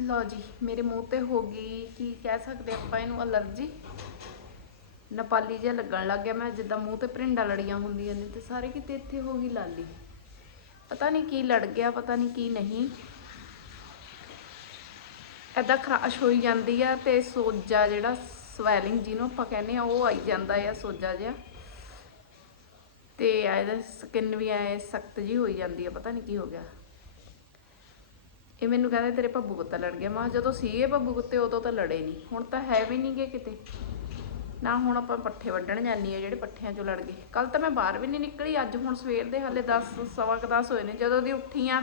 ਲਓ ਜੀ, ਮੇਰੇ ਮੂੰਹ ਤੇ ਹੋ ਗਈ ਕੀ ਕਹਿ ਸਕਦੇ ਆਪਾਂ ਇਹਨੂੰ ਅਲਰਜੀ। ਨੇਪਾਲੀ ਜਿਹਾ ਲੱਗਣ ਲੱਗ ਗਿਆ ਮੈਂ, ਜਿੱਦਾਂ ਮੂੰਹ ਤੇ ਪ੍ਰਿੰਡਾਂ ਲੜੀਆਂ ਹੁੰਦੀਆਂ ਨੇ ਤੇ ਸਾਰੇ ਕਿਤੇ ਇੱਥੇ ਹੋ ਗਈ ਲਾਲੀ। ਪਤਾ ਨਹੀਂ ਕੀ ਲੜ ਗਿਆ, ਪਤਾ ਨਹੀਂ ਕੀ ਨਹੀਂ। ਐਦਾਂ ਖਰਾਸ਼ ਹੋਈ ਜਾਂਦੀ ਆ ਤੇ ਸੋਜਾ ਜਿਹੜਾ ਸਵੈਲਿੰਗ ਜਿਹਨੂੰ ਆਪਾਂ ਕਹਿੰਦੇ ਆ, ਉਹ ਆਈ ਜਾਂਦਾ ਆ ਸੋਜਾ ਜਿਹਾ। ਤੇ ਇਹਦਾ ਸਕਿਨ ਵੀ ਐ ਸਖਤ ਜੀ ਹੋਈ ਜਾਂਦੀ ਆ, ਪਤਾ ਨਹੀਂ ਕੀ ਹੋ ਗਿਆ। ਇਹ ਮੈਨੂੰ ਕਹਿੰਦੇ ਤੇਰੇ ਭੱਬੂ ਕੁੱਤਾ ਲੜ ਗਿਆ ਮੈਂ ਕਿਹਾ, ਜਦੋਂ ਸੀਗੇ ਭੱਬੂ ਕੁੱਤੇ ਉਦੋਂ ਤਾਂ ਲੜੇ ਨਹੀਂ ਹੁਣ ਤਾਂ ਹੈ ਵੀ ਨਹੀਂਗੇ ਕਿਤੇ। ਨਾ ਹੁਣ ਆਪਾਂ ਪੱਠੇ ਵੱਢਣ ਜਾਂਦੀ ਆ, ਜਿਹੜੇ ਪੱਠਿਆਂ 'ਚੋਂ ਲੜ ਗਏ। ਕੱਲ ਤਾਂ ਮੈਂ ਬਾਹਰ ਵੀ ਨਹੀਂ ਨਿਕਲੀ, ਅੱਜ ਹੁਣ ਸਵੇਰ ਦੇ ਹਾਲੇ 10 ਸਵਾ ਕੁ 10 ਹੋਏ ਨੇ। ਜਦੋਂ ਦੀ ਉੱਠੀ ਆ,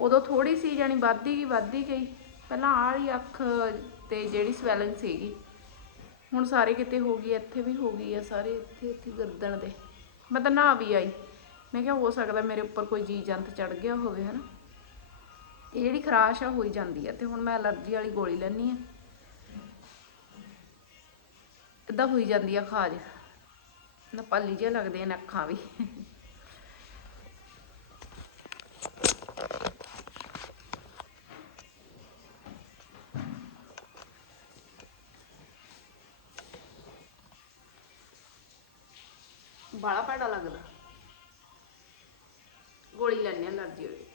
ਉਦੋਂ ਥੋੜੀ ਸੀ ਜਾਣੀ, ਵੱਧਦੀ ਗਈ ਵੱਧਦੀ ਗਈ। ਪਹਿਲਾਂ ਆਹ ਵਾਲੀ ਅੱਖ ਤੇ ਜਿਹੜੀ ਸਵੈਲਿੰਗ ਸੀਗੀ। ਹੁਣ ਸਾਰੇ ਕਿਤੇ ਹੋ ਗਈ, ਇੱਥੇ ਵੀ ਹੋ ਗਈ ਆ, ਸਾਰੇ ਇੱਥੇ ਇੱਥੇ ਗਰਦਨ ਦੇ ਮੈਂ ਤਾਂ ਨਾ ਵੀ ਆਈ। ਮੈਂ ਕਿਹਾ, ਹੋ ਸਕਦਾ ਮੇਰੇ ਉੱਪਰ ਕੋਈ ਜੀ ਜੰਤ ਚੜ ਗਿਆ ਹੋਵੇ, ਹਨਾ? ਇਹ ਜਿਹੜੀ ਖਰਾਸ਼ ਆ, ਹੋਈ ਜਾਂਦੀ ਆ ਤੇ ਹੁਣ ਮੈਂ ਅਲਰਜੀ ਵਾਲੀ ਗੋਲੀ ਲੈਣੀ ਆ। ਇਦਾਂ ਹੋਈ ਜਾਂਦੀ ਆ ਖਾਜ। ਨਪਾਲੀ ਜਿਹਾ ਲੱਗਦੇ ਨੇ ਅੱਖਾਂ ਵੀ। ਬਾਲਾ ਭੈੜਾ ਲੱਗਦਾ। ਗੋਲੀ ਲੈਣੀ ਆ ਅਲਰਜੀ ਵਾਲੀ।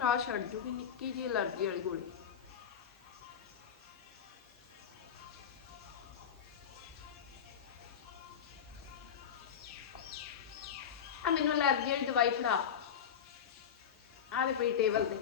ਇਹਦੇ ਨਾਲ ਖਰਾਸ਼ ਜੂਗੀ ਨਿੱਕੀ ਜਿਹੀ ਅਲਰਜੀ ਵਾਲੀ ਗੋਲੀ। ਆ ਮੈਨੂੰ ਅਲਰਜੀ ਵਾਲੀ ਦਵਾਈ ਫੜਾ। ਆ ਦੇ ਪਈ ਟੇਬਲ ਤੇ।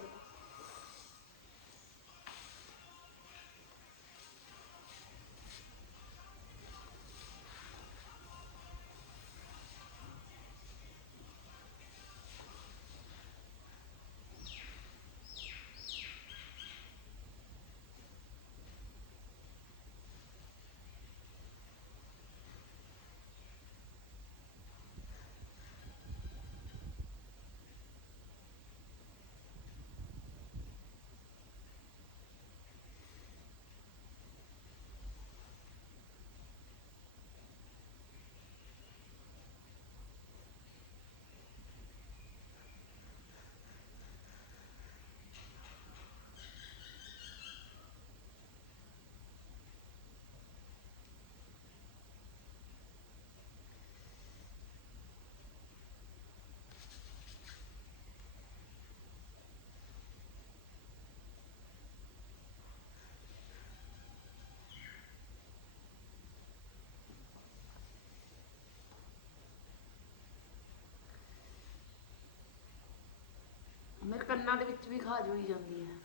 ਮੇਰੇ ਕੰਨਾਂ ਦੇ ਵਿੱਚ ਵੀ ਖਾਜ ਹੋਈ ਜਾਂਦੀ ਹੈ।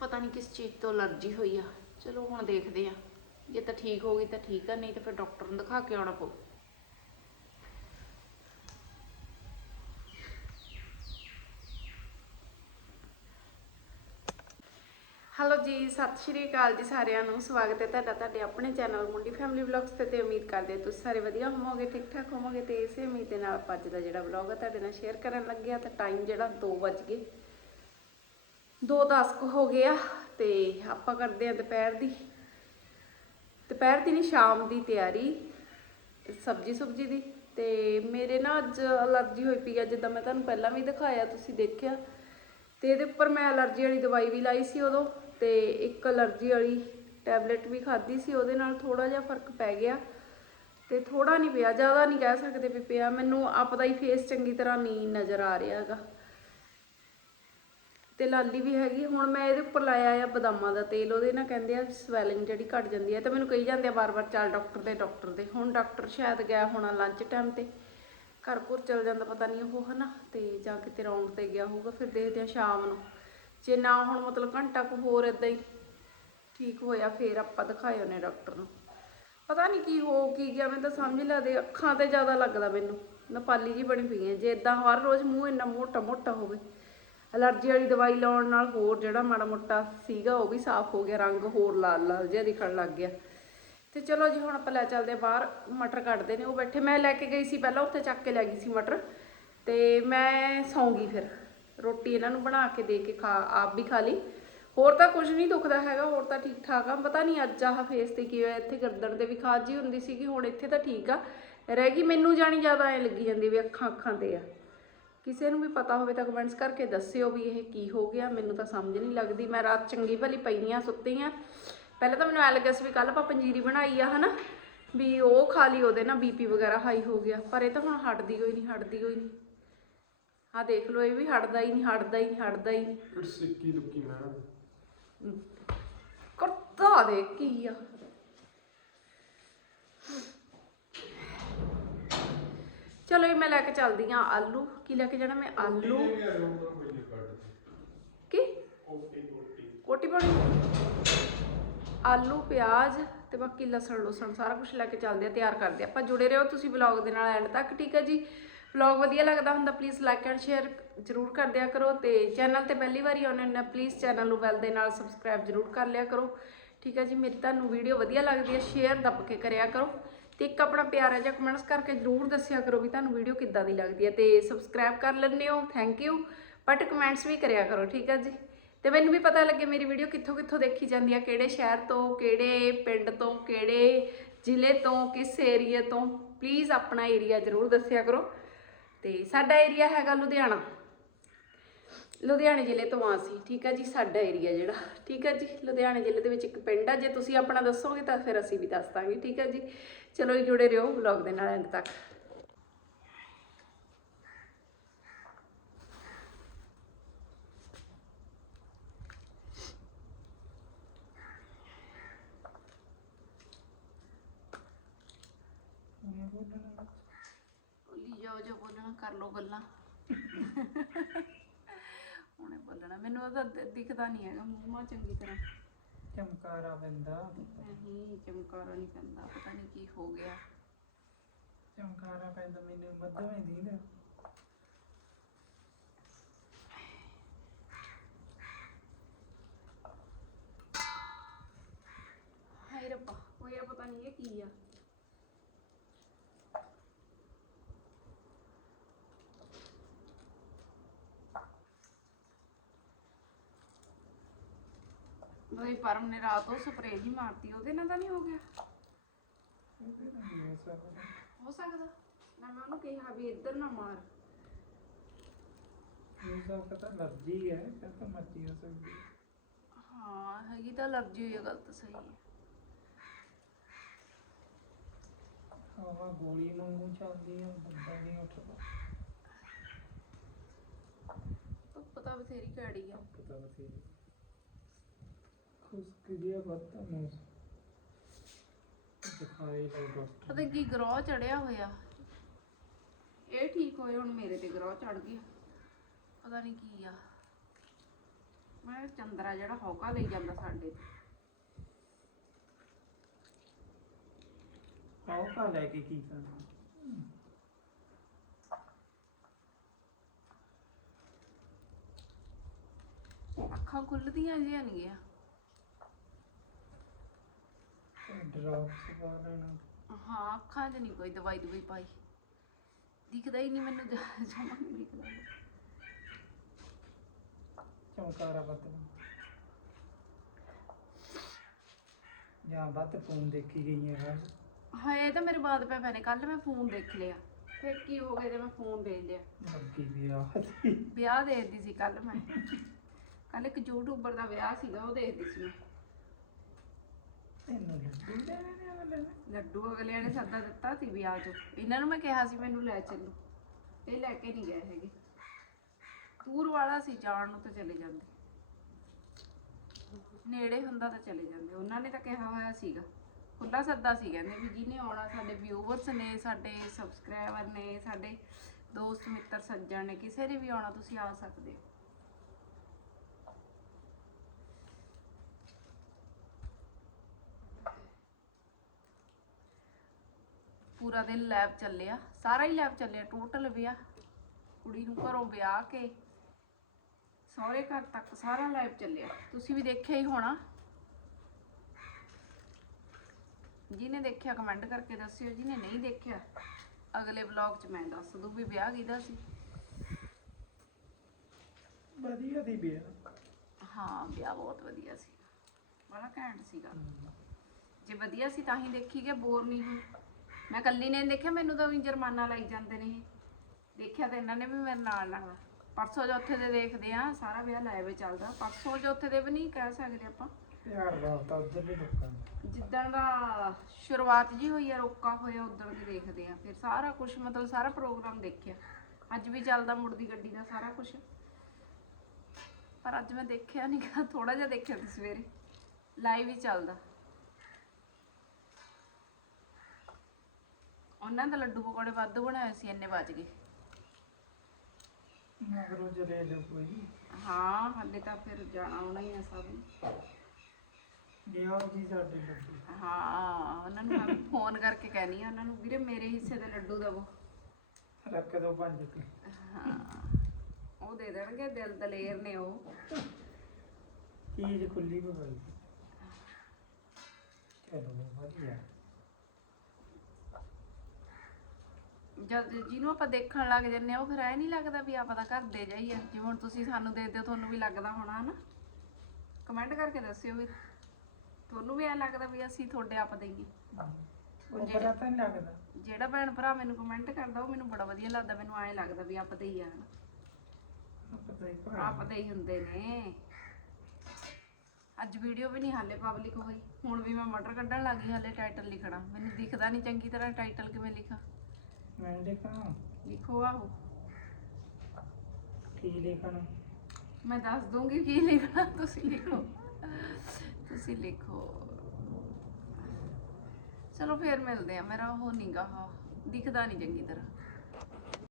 ਪਤਾ ਨਹੀਂ ਕਿਸ ਚੀਜ਼ ਤੋਂ ਅਲਰਜੀ ਹੋਈ ਆ। ਚਲੋ ਹੁਣ ਦੇਖਦੇ ਆ। ਜੇ ਤਾਂ ਠੀਕ ਹੋ ਗਈ ਤਾਂ ਠੀਕ ਆ, ਨਹੀਂ ਤਾਂ ਫਿਰ ਡਾਕਟਰ ਨੂੰ ਦਿਖਾ ਕੇ ਆਉਣਾ ਪਊ। ਹੈਲੋ ਜੀ, ਸਤਿ ਸ਼੍ਰੀ ਅਕਾਲ ਜੀ ਸਾਰਿਆਂ ਨੂੰ। ਸਵਾਗਤ ਹੈ ਤੁਹਾਡਾ, ਤੁਹਾਡੇ ਆਪਣੇ ਚੈਨਲ ਮੁੰਡੀ ਫੈਮਿਲੀ ਵਲੌਗਸ ਤੇ ਤੇ ਉਮੀਦ ਕਰਦੇ ਤੁਸੀਂ ਸਾਰੇ ਵਧੀਆ ਹੋਵੋਗੇ ਠੀਕ ਠਾਕ ਹੋਵੋਗੇ ਤੇ ਇਸੇ ਉਮੀਦ ਦੇ ਨਾਲ ਅੱਜ ਦਾ ਜਿਹੜਾ ਵਲੌਗ ਹੈ ਤੁਹਾਡੇ ਨਾਲ ਸ਼ੇਅਰ ਕਰਨ ਲੱਗੇ ਆ ਤਾਂ ਟਾਈਮ ਜਿਹੜਾ 2 ਵੱਜ ਗਏ। 2:10 ਕੁ ਹੋ ਗਏ ਆ ਤੇ ਆਪਾਂ ਕਰਦੇ ਆ ਦੁਪਹਿਰ ਦੀ। ਦੁਪਹਿਰ ਦੀ ਨਹੀਂ, ਸ਼ਾਮ ਦੀ ਤਿਆਰੀ, ਸਬਜੀ ਸੁਬਜੀ ਦੀ। ਤੇ ਮੇਰੇ ਨਾ ਅੱਜ ਅਲਰਜੀ ਹੋਈ ਪਈ ਆ, ਜਿੱਦਾਂ ਮੈਂ ਤੁਹਾਨੂੰ ਪਹਿਲਾਂ ਵੀ ਦਿਖਾਇਆ, ਤੁਸੀਂ ਦੇਖਿਆ। ਤੇ ਇਹਦੇ ਉੱਪਰ ਮੈਂ ਅਲਰਜੀ ਵਾਲੀ ਦਵਾਈ ਵੀ ਲਾਈ ਸੀ ਉਦੋਂ, ਤੇ ਇੱਕ ਅਲਰਜੀ ਵਾਲੀ ਟੈਬਲੇਟ ਵੀ ਖਾਧੀ ਸੀ, ਉਹਦੇ ਨਾਲ ਥੋੜਾ ਜਿਹਾ ਫ਼ਰਕ ਪੈ ਗਿਆ। ਤੇ ਥੋੜਾ ਨਹੀਂ ਪਿਆ, ਜ਼ਿਆਦਾ ਨਹੀਂ ਕਹਿ ਸਕਦੇ ਵੀ ਪਿਆ। ਮੈਨੂੰ ਆਪਦਾ ਹੀ ਫੇਸ ਚੰਗੀ ਤਰ੍ਹਾਂ ਨਹੀਂ ਨਜ਼ਰ ਆ ਰਿਹਾ ਹੈਗਾ। ਤੇ ਲਾਲੀ ਵੀ ਹੈਗੀ ਹੁਣ ਮੈਂ ਇਹਦੇ ਉੱਪਰ ਲਾਇਆ ਆ ਬਦਾਮਾਂ ਦਾ ਤੇਲ, ਉਹਦੇ ਨਾਲ ਕਹਿੰਦੇ ਆ ਸਵੈਲਿੰਗ ਜਿਹੜੀ ਘਟ ਜਾਂਦੀ ਹੈ ਤਾਂ ਮੈਨੂੰ ਕਹੀ ਜਾਂਦੇ ਆ ਵਾਰ-ਵਾਰ, ਚੱਲ ਡਾਕਟਰ ਦੇ ਡਾਕਟਰ ਦੇ। ਹੁਣ ਡਾਕਟਰ ਸ਼ਾਇਦ ਗਿਆ ਹੋਣਾ ਲੰਚ ਟਾਈਮ ਤੇ। ਘਰ ਘੁਰ ਚਲ ਜਾਂਦਾ, ਪਤਾ ਨਹੀਂ ਉਹ, ਹਨਾ। ਤੇ ਜਾਂ ਕਿਤੇ ਰੌਂਡ ਤੇ ਗਿਆ ਹੋਊਗਾ, ਫਿਰ ਦੇਖਦੇ ਆ ਸ਼ਾਮ ਨੂੰ। ਜੇ ਨਾ ਹੁਣ ਮਤਲਬ ਘੰਟਾ ਕੁ ਹੋਰ ਇਦਾਂ ਹੀ ਠੀਕ ਹੋਇਆ, ਫਿਰ ਆਪਾਂ ਦਿਖਾਇਓ ਨੇ ਡਾਕਟਰ ਨੂੰ। ਪਤਾ ਨਹੀਂ ਕੀ ਹੋ, ਕੀ ਗਿਆ ਮੈਂ ਤਾਂ ਸਮਝ ਨਹੀਂ ਲੱਗਦੇ। ਅੱਖਾਂ ਤੇ ਜ਼ਿਆਦਾ ਲੱਗਦਾ ਮੈਨੂੰ। ਨੇਪਾਲੀ ਜੀ ਬਣੀ ਪਈ ਹੈ ਜੇ ਇਦਾਂ ਹਰ ਰੋਜ਼ ਮੂੰਹ ਇੰਨਾ ਮੋਟਾ ਮੋਟਾ ਹੋਵੇ ਅਲਰਜੀ ਵਾਲੀ ਦਵਾਈ ਲਾਉਣ ਨਾਲ ਹੋਰ ਜਿਹੜਾ ਮਾੜਾ ਮੋਟਾ ਸੀਗਾ ਉਹ ਵੀ ਸਾਫ਼ ਹੋ ਗਿਆ, ਰੰਗ ਹੋਰ ਲਾਲ ਲਾਲ ਜਿਹਾ ਦਿਖਣ ਲੱਗ ਗਿਆ। ਤੇ ਚਲੋ ਜੀ, ਹੁਣ ਆਪਾਂ ਲੈ ਚੱਲਦੇ ਹਾਂ ਬਾਹਰ, ਮਟਰ ਕੱਢਦੇ ਨੇ ਉਹ ਬੈਠੇ। ਮੈਂ ਲੈ ਕੇ ਗਈ ਸੀ ਪਹਿਲਾਂ, ਉੱਥੇ ਚੱਕ ਕੇ ਲੈ ਗਈ ਸੀ ਮਟਰ। ਤੇ ਮੈਂ ਸੌਂਗੀ ਫਿਰ। ਰੋਟੀ ਇਹਨਾਂ ਨੂੰ ਬਣਾ ਕੇ ਦੇ ਕੇ ਖਾ, ਆਪ ਵੀ ਖਾ ਲਈ। ਹੋਰ ਤਾਂ ਕੁਝ ਨਹੀਂ ਦੁਖਦਾ ਹੈਗਾ, ਹੋਰ ਤਾਂ ਠੀਕ ਠਾਕ ਆ। ਪਤਾ ਨਹੀਂ ਅੱਜ ਆਹ ਫੇਸ ਤੇ ਕੀ ਹੋਇਆ, ਇੱਥੇ ਗਰਦਨ ਤੇ ਵੀ ਖਾਜ ਜੀ ਹੁੰਦੀ ਸੀਗੀ, ਹੁਣ ਇੱਥੇ ਤਾਂ ਠੀਕ ਆ। ਰਹਿ ਗਈ, ਮੈਨੂੰ ਜਾਣੀ ਜ਼ਿਆਦਾ ਐ ਲੱਗੀ ਜਾਂਦੀ ਵੀ ਅੱਖਾਂ ਅੱਖਾਂ ਤੇ ਆ। ਕਿਸੇ ਨੂੰ ਵੀ ਪਤਾ ਹੋਵੇ ਤਾਂ ਕਮੈਂਟਸ ਕਰਕੇ ਦੱਸਿਓ ਵੀ ਇਹ ਕੀ ਹੋ ਗਿਆ ਮੈਨੂੰ ਤਾਂ ਸਮਝ ਨਹੀਂ ਲੱਗਦੀ। ਮੈਂ ਰਾਤ ਚੰਗੀ ਭਲੀ ਪਈ ਆ ਸੁੱਤੀ ਆ। ਪਹਿਲਾਂ ਤਾਂ ਮੈਨੂੰ ਐ ਲੱਗਿਆ ਸੀ ਵੀ ਕੱਲ ਆਪਾਂ ਪੰਜੀਰੀ ਬਣਾਈ ਆ ਹਨਾ? ਵੀ ਉਹ ਖਾ ਲਈ ਉਹਦੇ ਨਾਲ ਬੀਪੀ ਵਗੈਰਾ ਹਾਈ ਹੋ ਗਿਆ। ਪਰ ਇਹ ਤਾਂ ਹੁਣ ਹਟਦੀ ਹੋਈ ਨਹੀਂ ਹਟਦੀ ਹੋਈ ਨਹੀਂ। ਆ ਦੇਖ ਲਓ ਇਹ ਵੀ ਹਟਦਾ ਹੀ ਨਹੀਂ ਹਟਦਾ ਹੀ ਨਹੀਂ ਹਟਦਾ ਹੀ ਨਹੀਂ। ਮੈਂ। ਕਰਤਾ ਦੇ ਕੀ ਆ। ਚਲੋ ਇਹ ਮੈਂ ਲੈ ਕੇ ਚੱਲਦੀ ਆ ਆਲੂ। ਕੀ ਲੈ ਕੇ ਜਾਣਾ? ਮੈਂ ਆਲੂ। ਕੀ ਕੋਟੀ ਪਾਉਣੀ? ਆਲੂ ਪਿਆਜ਼ ਤੇ ਬਾਕੀ ਲਸਣ ਲੁਸਣ ਸਾਰਾ ਕੁਝ ਲੈ ਕੇ ਚੱਲਦੇ ਆ ਤਿਆਰ ਕਰਦੇ ਆ। ਆਪਾਂ ਜੁੜੇ ਰਹੋ ਤੁਸੀਂ ਵਲੌਗ ਦੇ ਨਾਲ ਐਂਡ ਤੱਕ ਠੀਕ ਹੈ ਜੀ? ਵਲੌਗ ਵਧੀਆ ਲੱਗਦਾ ਹੁੰਦਾ ਪਲੀਜ਼ ਲਾਈਕ ਐਂਡ ਸ਼ੇਅਰ ਜਰੂਰ ਕਰ ਦਿਆ ਕਰੋ ਤੇ ਚੈਨਲ ਤੇ ਪਹਿਲੀ ਵਾਰੀ ਆਉਣੇ ਨੇ ਪਲੀਜ਼ ਚੈਨਲ ਨੂੰ ਬੈਲ ਦੇ ਨਾਲ ਸਬਸਕ੍ਰਾਈਬ ਜਰੂਰ ਕਰ ਲਿਆ ਕਰੋ। ਠੀਕ ਹੈ ਜੀ ਮੇਰੀ ਤੁਹਾਨੂੰ ਵੀਡੀਓ ਵਧੀਆ ਲੱਗਦੀ ਹੈ ਸ਼ੇਅਰ ਦੱਬ ਕੇ ਕਰਿਆ ਕਰੋ। ਤੇ ਇੱਕ ਆਪਣਾ ਪਿਆਰਾ ਜਿਹਾ ਕਮੈਂਟਸ ਕਰਕੇ ਜਰੂਰ ਦੱਸਿਆ ਕਰੋ ਵੀ ਤੁਹਾਨੂੰ ਵੀਡੀਓ ਕਿੱਦਾਂ ਦੀ ਲੱਗਦੀ ਹੈ ਤੇ ਸਬਸਕ੍ਰਾਈਬ ਕਰ ਲੈਂਦੇ ਹੋ ਥੈਂਕ ਯੂ ਬਟ ਕਮੈਂਟਸ ਵੀ ਕਰਿਆ ਕਰੋ, ਠੀਕ ਹੈ ਜੀ? ਤੇ ਮੈਨੂੰ ਵੀ ਪਤਾ ਲੱਗੇ ਮੇਰੀ ਵੀਡੀਓ ਕਿੱਥੋਂ ਕਿੱਥੋਂ ਦੇਖੀ ਜਾਂਦੀ ਆ, ਕਿਹੜੇ ਸ਼ਹਿਰ ਤੋਂ, ਕਿਹੜੇ ਪਿੰਡ ਤੋਂ, ਕਿਹੜੇ ਜ਼ਿਲ੍ਹੇ ਤੋਂ, ਕਿਸ ਏਰੀਆ ਤੋਂ ਪਲੀਜ਼ ਆਪਣਾ ਏਰੀਆ ਜ਼ਰੂਰ ਦੱਸਿਆ ਕਰੋ। ਤੇ ਸਾਡਾ ਏਰੀਆ ਹੈਗਾ ਲੁਧਿਆਣਾ। ਲੁਧਿਆਣੇ ਜ਼ਿਲ੍ਹੇ ਤੋਂ ਆ ਅਸੀਂ ਠੀਕ ਹੈ ਜੀ ਸਾਡਾ ਏਰੀਆ ਜਿਹੜਾ ਠੀਕ ਹੈ ਜੀ ਲੁਧਿਆਣੇ ਜ਼ਿਲ੍ਹੇ ਦੇ ਵਿੱਚ ਇੱਕ ਪਿੰਡ ਆ ਜੇ ਤੁਸੀਂ ਆਪਣਾ ਦੱਸੋਗੇ ਤਾਂ ਫਿਰ ਅਸੀਂ ਵੀ ਦੱਸ ਦਾਂਗੇ ਠੀਕ ਹੈ ਜੀ। ਚਲੋ ਜੀ ਜੁੜੇ ਰਹੋ ਵਲੌਗ ਦੇ ਨਾਲ ਐਂਡ ਤੱਕ। ਬੋਲੀ ਜਾਓ ਜੋ ਬੋਲਣਾ ਕਰ ਲੋ ਗੱਲਾਂ। ਹੁਣੇ ਬੋਲਣਾ। ਮੈਨੂੰ ਉਹਦਾ ਦ- ਦਿਖਦਾ ਨਹੀਂ ਹੈਗਾ ਮੂੰਹ ਮਾ ਚੰਗੀ ਤਰ੍ਹਾਂ। ਚਮਕਾਰਾ ਬੰਦਾ ਨਹੀਂ ਚਮਕਾਰਾ ਨਹੀਂ ਪੈਂਦਾ ਪਤਾ ਨਹੀਂ ਕੀ ਹੋ ਗਿਆ। ਚਮਕਾਰਾ ਪੈਂਦਾ ਮੈਨੂੰ ਮੱਧਵੇਂ ਦੀਂਦਾ ਹਾਏ ਰੱਬਾ ਹੋਇਆ ਪਤਾ ਨਹੀਂ ਇਹ ਕੀ ਆ। ਬਈ ਪਰਮ ਨੇ ਰਾਤ ਉਹ ਸਪਰੇਅ ਜੀ ਮਾਰਤੀ ਉਹਦੇ ਨਾਲ ਤਾਂ ਨਹੀਂ ਹੋ ਗਿਆ? ਨਹੀਂ ਹੋ ਸਕਦਾ। ਹੋ ਨਾ ਮੈਂ ਉਹਨੂੰ ਕਿਹਾ ਵੀ ਇੱਧਰ ਨਾ ਮਾਰ। ਇਹ ਸਭ ਪਤਾ ਲੱਗੀ ਹੈ ਫਿਰ ਤਾਂ ਮੱਚੀ ਹੋ ਸਕਦੀ ਹੈ। ਹਾਂ ਹੈਗੀ ਤਾਂ ਅਲਰਜੀ ਹੋਈ ਆ ਗੱਲ ਤਾਂ ਸਹੀ ਹੈ। ਹਵਾ ਗੋਲੀ ਵਾਂਗੂ ਚੱਲਦੀ ਹੈ ਬੰਦਾ ਨਹੀਂ ਉੱਠਦਾ। ਧੁੱਪ ਤਾਂ ਬਥੇਰੀ ਕੈੜੀ ਆ। ਪਤਾ ਬਤੀ ਖੁਸ਼ਕ ਗਿਆ ਬੱਤਾ ਨੂੰ ਦਿਖਾਈ ਲਓ ਡਾਕਟਰ ਪਤਾ ਕੀ ਗਰੋਹ ਚੜਿਆ ਹੋਇਆ। ਇਹ ਠੀਕ ਹੋਏ ਹੁਣ ਮੇਰੇ ਤੇ ਗਰੋਹ ਚੜ ਗਿਆ। ਪਤਾ ਨਹੀਂ ਕੀ ਆ। ਮੈਂ ਚੰਦਰਾ ਜਿਹੜਾ ਹੌਕਾ ਲਈ ਜਾਂਦਾ ਸਾਡੇ ਤੇ। ਆਓ ਕਾ ਲੈ ਕੇ ਕੀ ਕਰਨਾ? ਅੱਖਾਂ ਖੁੱਲਦੀਆਂ ਜਿਹੀਆਂ ਨਹੀਂ ਗਿਆ। ਡਰਾਪਸ ਪਾ ਲੈਣਾ ਹਾਂ ਅੱਖਾਂ 'ਚ ਨਹੀਂ ਕੋਈ ਦਵਾਈ ਦਵਾਈ ਪਾਈ। ਦਿਖਦਾ ਹੀ ਨਹੀਂ ਮੈਨੂੰ ਜਮਾ ਨਹੀਂ ਦਿਖਦਾ। ਚਮਕਾਰਾ ਬਦਲ ਜਾਂ ਬੱਤ ਫੋਨ ਦੇਖੀ ਗਈ ਹੈ ਹਾਏ ਇਹ ਤਾਂ ਮੇਰੇ ਬਾਦ ਪੈ ਪੈਣੇ ਕੱਲ ਮੈਂ ਫੋਨ ਦੇਖ ਲਿਆ। ਫਿਰ ਕੀ ਹੋ ਗਿਆ ਜੇ ਮੈਂ ਫੋਨ ਦੇਖ ਲਿਆ? ਲੱਗੀ ਵੀ ਆ ਸੀ ਵਿਆਹ ਦੇਖਦੀ ਸੀ ਕੱਲ ਮੈਂ। ਕੱਲ ਇੱਕ ਯੂਟਿਊਬਰ ਦਾ ਵਿਆਹ ਸੀਗਾ ਉਹ ਦੇਖਦੀ ਸੀ ਮੈਂ। ਤੈਨੂੰ ਲੱਡੂ ਦੇਣੇ ਨੇ ਅਗਲੇ ਨੇ ਲੱਡੂ ਅਗਲਿਆਂ ਨੇ ਸੱਦਾ ਦਿੱਤਾ ਸੀ ਵਿਆਹ 'ਚ ਇਹਨਾਂ ਨੂੰ ਮੈਂ ਕਿਹਾ ਸੀ ਮੈਨੂੰ ਲੈ ਚੱਲੋ। ਇਹ ਲੈ ਕੇ ਨਹੀਂ ਗਏ ਹੈਗੇ। ਦੂਰ ਵਾਲਾ ਸੀ, ਜਾਣ ਨੂੰ ਤਾਂ ਚਲੇ ਜਾਂਦੇ। ਨੇੜੇ ਹੁੰਦਾ ਤਾਂ ਚਲੇ ਜਾਂਦੇ। ਉਹਨਾਂ ਨੇ ਤਾਂ ਕਿਹਾ ਹੋਇਆ ਸੀਗਾ। ਖੁੱਲਾ ਸੱਦਾ ਸੀ ਕਹਿੰਦੇ ਵੀ ਜਿਹਨੇ ਆਉਣਾ, ਸਾਡੇ ਵਿਊਵਰਸ ਨੇ, ਸਾਡੇ ਸਬਸਕ੍ਰਾਈਬਰ ਨੇ, ਸਾਡੇ ਦੋਸਤ, ਮਿੱਤਰ, ਸੱਜਣ ਨੇ, ਕਿਸੇ ਨੇ ਵੀ ਆਉਣਾ, ਤੁਸੀਂ ਆ ਸਕਦੇ ਹੋ। ਪੂਰਾ ਦਿਨ ਲੈਬ ਚੱਲਿਆ ਸਾਰਾ ਹੀ ਲੈਬ ਚੱਲਿਆ ਟੋਟਲ ਵਿਆਹ ਕੁੜੀ ਨੂੰ ਘਰੋਂ ਵਿਆਹ ਕੇ ਸਹੁਰੇ ਘਰ ਤੱਕ ਸਾਰਾ ਲਾਈਵ ਚੱਲਿਆ ਤੁਸੀਂ ਵੀ ਦੇਖਿਆ ਹੀ ਹੋਣਾ। ਜਿਹਨੇ ਦੇਖਿਆ ਕਮੈਂਟ ਕਰਕੇ ਦੱਸਿਓ ਜਿਹਨੇ ਨਹੀਂ ਦੇਖਿਆ ਅਗਲੇ ਵਲੌਗ 'ਚ ਮੈਂ ਦੱਸ ਦੂੰ ਵੀ ਵਿਆਹ ਕਿਹਦਾ ਸੀ। ਵਧੀਆ ਦੀ ਬਿਆ ਹਾਂ ਵਿਆਹ ਬਹੁਤ ਵਧੀਆ ਸੀ। ਬੜਾ ਘੈਂਟ ਸੀਗਾ। ਜੇ ਵਧੀਆ ਸੀ ਤਾਂ ਹੀ ਦੇਖੀ ਗਿਆ ਬੋਰ ਨਹੀਂ ਹੋਈ। ਮੈਂ ਕੱਲੀ ਨੇ ਦੇਖਿਆ ਮੈਨੂੰ ਤਾਂ ਵੀ ਜੁਰਮਾਨਾ ਲਾਈ ਜਾਂਦੇ ਨੇ ਇਹ। ਦੇਖਿਆ ਤਾਂ ਇਹਨਾਂ ਨੇ ਵੀ ਮੇਰੇ ਨਾਲ ਨਾਲ ਪਰਸੋਂ ਚੌਥੇ ਦੇ ਦੇਖਦੇ ਆ ਸਾਰਾ ਵਿਆਹ ਲਾਈਵ ਚੱਲਦਾ। ਪਰਸੋਂ ਚੌਥੇ ਦੇ ਵੀ ਨਹੀਂ ਕਹਿ ਸਕਦੇ ਆਪਾਂ। ਪਿਆਰ ਬਹੁਤ ਆ ਉਧਰ ਦੇ ਲੋਕਾਂ ਦਾ। ਜਿੱਦਣ ਦਾ ਸ਼ੁਰੂਆਤ ਜੀ ਹੋਈ ਆ ਰੋਕਾ ਹੋਇਆ ਉਦੋਂ ਦੀ ਦੇਖਦੇ ਆ। ਫਿਰ ਸਾਰਾ ਕੁਝ ਮਤਲਬ ਸਾਰਾ ਪ੍ਰੋਗਰਾਮ ਦੇਖਿਆ। ਅੱਜ ਵੀ ਚੱਲਦਾ ਮੁੜਦੀ ਗੱਡੀ ਦਾ ਸਾਰਾ ਕੁਝ ਪਰ ਅੱਜ ਮੈਂ ਦੇਖਿਆ ਨਹੀਂ ਥੋੜਾ ਜਿਹਾ ਦੇਖਿਆ ਸੀ ਸਵੇਰੇ। ਲਾਈਵ ਹੀ ਚੱਲਦਾ। ਉਹਨਾਂ ਦਾ ਲੱਡੂ ਪਕੌੜੇ ਵਾਧੂ ਬਣਾਏ ਸੀ ਇੰਨੇ ਬਚ ਗਏ। ਮਗਰੋਂ ਜਲੇ ਲੋ ਕੋਈ। ਹਾਂ ਹਾਲੇ ਤਾਂ ਫਿਰ ਜਾਣਾ ਆਉਣਾ ਹੀ ਆ ਸਭ ਨੂੰ। ਗਿਆ ਜੀ ਸਾਡੇ ਲੱਡੂ। ਹਾਂ ਉਹਨਾਂ ਨੂੰ ਮੈਂ ਫੋਨ ਕਰਕੇ ਕਹਿਣੀ ਆ ਉਹਨਾਂ ਨੂੰ ਵੀਰੇ ਮੇਰੇ ਹਿੱਸੇ ਦੇ ਲੱਡੂ ਦਵੋ। ਰੱਖ ਦੋ ਪੰਜ ਕੇ। ਹਾਂ ਉਹ ਦੇ ਦੇਣਗੇ ਦਿਲ ਦਲੇਰ ਨੇ ਉਹ। ਚੀਜ਼ ਖੁੱਲੀ ਗਈ ਚਲੋ ਵਧੀਆ। ਜਦ ਜਿਹਨੂੰ ਆਪਾਂ ਦੇਖਣ ਲੱਗ ਜੰਨੇ ਆ ਉਹ ਫਿਰ ਐ ਨਹੀਂ ਲੱਗਦਾ ਵੀ ਆਪਾਂ ਤਾਂ ਘਰ ਦੇ ਜਾਈਏ। ਜਿਵੇਂ ਹੁਣ ਤੁਸੀਂ ਸਾਨੂੰ ਦੇ ਦਿਓ ਤੁਹਾਨੂੰ ਵੀ ਲੱਗਦਾ ਹੋਣਾ ਹਨਾ? ਕਮੈਂਟ ਕਰਕੇ ਦੱਸਿਓ ਵੀ। ਤੁਹਾਨੂੰ ਵੀ ਐ ਲੱਗਦਾ ਵੀ ਅਸੀਂ ਤੁਹਾਡੇ ਆਪ ਦੇਈਏ ਉਹ ਪਤਾ ਤਾਂ ਨਹੀਂ ਲੱਗਦਾ। ਜਿਹੜਾ ਭੈਣ ਭਰਾ ਮੈਨੂੰ ਕਮੈਂਟ ਕਰਦਾ ਉਹ ਮੈਨੂੰ ਬੜਾ ਵਧੀਆ ਲੱਗਦਾ ਮੈਨੂੰ ਐ ਲੱਗਦਾ ਵੀ ਆਪ ਦੇ ਹੀ ਆ ਹਨਾ? ਪਤਾ ਹੀ ਭਰਾ। ਆਪ ਦੇ ਹੀ ਹੁੰਦੇ ਨੇ। ਅੱਜ ਵੀਡੀਓ ਵੀ ਨਹੀਂ ਹਾਲੇ ਪਬਲਿਕ ਹੋਈ। ਹੁਣ ਵੀ ਮੈਂ ਮਟਰ ਕੱਢਣ ਲੱਗੀ ਹਾਲੇ ਟਾਈਟਲ ਲਿਖਣਾ। ਮੈਨੂੰ ਦਿਖਦਾ ਨਹੀਂ ਚੰਗੀ ਤਰ੍ਹਾਂ ਟਾਈਟਲ ਕਿਵੇਂ ਲਿਖਾਂ। ਮੈਂ ਲਿਖੋ ਆਹੋ ਕੀ ਲਿਖਣਾ? ਮੈਂ ਦੱਸ ਦੂੰਗੀ ਕੀ ਲਿਖਣਾ ਤੁਸੀਂ ਲਿਖੋ। ਤੁਸੀਂ ਲਿਖੋ। ਚਲੋ ਫੇਰ ਮਿਲਦੇ ਆ ਮੇਰਾ ਉਹ ਨੀਗਾ ਦਿਖਦਾ ਨਹੀਂ ਚੰਗੀ ਤਰ੍ਹਾਂ।